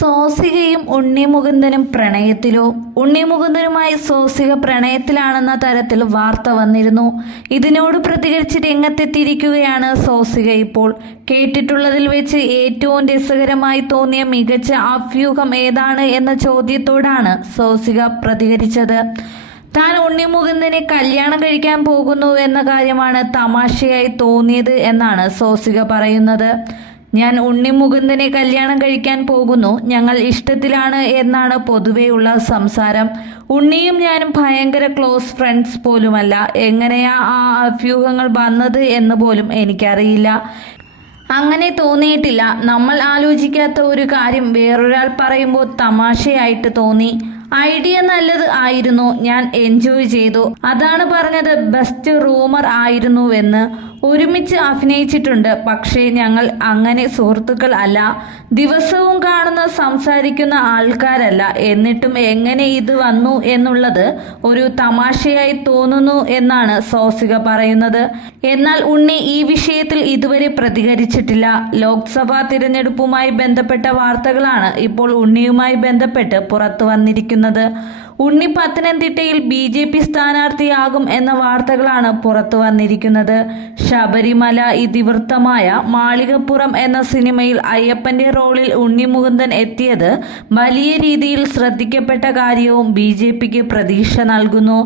സോസികയും ഉണ്ണിമുകുന്ദനും പ്രണയത്തിലോ? ഉണ്ണിമുകുന്ദനുമായി സോസിക പ്രണയത്തിലാണെന്ന തരത്തിൽ വാർത്ത വന്നിരുന്നു. ഇതിനോട് പ്രതികരിച്ച് രംഗത്തെത്തിയിരിക്കുകയാണ് സോസിക ഇപ്പോൾ. കേട്ടിട്ടുള്ളതിൽ വെച്ച് ഏറ്റവും രസകരമായി തോന്നിയ മികച്ച അഭ്യൂഹം ഏതാണ് എന്ന ചോദ്യത്തോടാണ് സോസിക പ്രതികരിച്ചത്. താൻ ഉണ്ണിമുകുന്ദനെ കല്യാണം കഴിക്കാൻ പോകുന്നു എന്ന കാര്യമാണ് തമാശയായി തോന്നിയത് എന്നാണ് സോസിക പറയുന്നത്. ഞാൻ ഉണ്ണിമുകുന്ദനെ കല്യാണം കഴിക്കാൻ പോകുന്നു, ഞങ്ങൾ ഇഷ്ടത്തിലാണ് എന്നാണ് പൊതുവെയുള്ള സംസാരം. ഉണ്ണിയും ഞാനും ഭയങ്കര ക്ലോസ് ഫ്രണ്ട്സ് പോലുമല്ല. എങ്ങനെയാ ആ അഭ്യൂഹങ്ങൾ വന്നത് എന്ന് പോലും എനിക്കറിയില്ല. അങ്ങനെ തോന്നിയിട്ടില്ല. നമ്മൾ ആലോചിക്കാത്ത ഒരു കാര്യം വേറൊരാൾ പറയുമ്പോൾ തമാശയായിട്ട് തോന്നി. ഐഡിയ നല്ലത് ആയിരുന്നു, ഞാൻ എൻജോയ് ചെയ്തു. അതാണ് പറഞ്ഞത്. ബെസ്റ്റ് റൂമർ ആയിരുന്നുവെന്ന്. ഒരുമിച്ച് അഭിനയിച്ചിട്ടുണ്ട്, പക്ഷേ ഞങ്ങൾ അങ്ങനെ സുഹൃത്തുക്കൾ അല്ല. ദിവസവും കാണുന്ന സംസാരിക്കുന്ന ആൾക്കാരല്ല. എന്നിട്ടും എങ്ങനെ ഇത് വന്നു എന്നുള്ളത് ഒരു തമാശയായി തോന്നുന്നു എന്നാണ് സോസിക പറയുന്നത്. എന്നാൽ ഉണ്ണി ഈ വിഷയത്തിൽ ഇതുവരെ പ്രതികരിച്ചിട്ടില്ല. ലോക്സഭാ തിരഞ്ഞെടുപ്പുമായി ബന്ധപ്പെട്ട വാർത്തകളാണ് ഇപ്പോൾ ഉണ്ണിയുമായി ബന്ധപ്പെട്ട് പുറത്തു വന്നിരിക്കുന്നത്. ഉണ്ണി പത്തനംതിട്ടയിൽ BJP സ്ഥാനാർത്ഥിയാകും എന്ന വാർത്തകളാണ് പുറത്തു വന്നിരിക്കുന്നത്. ശബരിമല ഇതിവൃത്തമായ മാളികപ്പുറം എന്ന സിനിമയിൽ അയ്യപ്പന്റെ റോളിൽ ഉണ്ണിമുകുന്ദൻ എത്തിയത് വലിയ രീതിയിൽ ശ്രദ്ധിക്കപ്പെട്ട കാര്യവും BJPക്ക് പ്രതീക്ഷ നൽകുന്നു.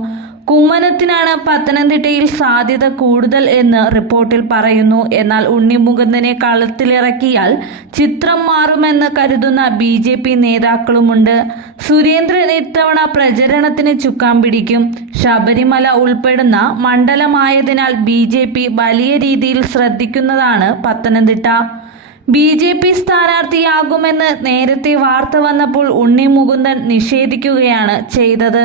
കുമ്മനത്തിനാണ് പത്തനംതിട്ടയിൽ സാധ്യത കൂടുതൽ എന്ന് റിപ്പോർട്ടിൽ പറയുന്നു. എന്നാൽ ഉണ്ണിമുകുന്ദനെ കളത്തിലിറക്കിയാൽ ചിത്രം മാറുമെന്ന് കരുതുന്ന BJP നേതാക്കളുമുണ്ട്. സുരേന്ദ്രൻ ഇത്തവണ പ്രചരണത്തിന് ചുക്കാൻ പിടിക്കും. ശബരിമല ഉൾപ്പെടുന്ന മണ്ഡലമായതിനാൽ BJP വലിയ രീതിയിൽ ശ്രദ്ധിക്കുന്നതാണ് പത്തനംതിട്ട. BJP സ്ഥാനാർത്ഥിയാകുമെന്ന് നേരത്തെ വാർത്ത വന്നപ്പോൾ ഉണ്ണിമുകുന്ദൻ നിഷേധിക്കുകയാണ് ചെയ്തത്.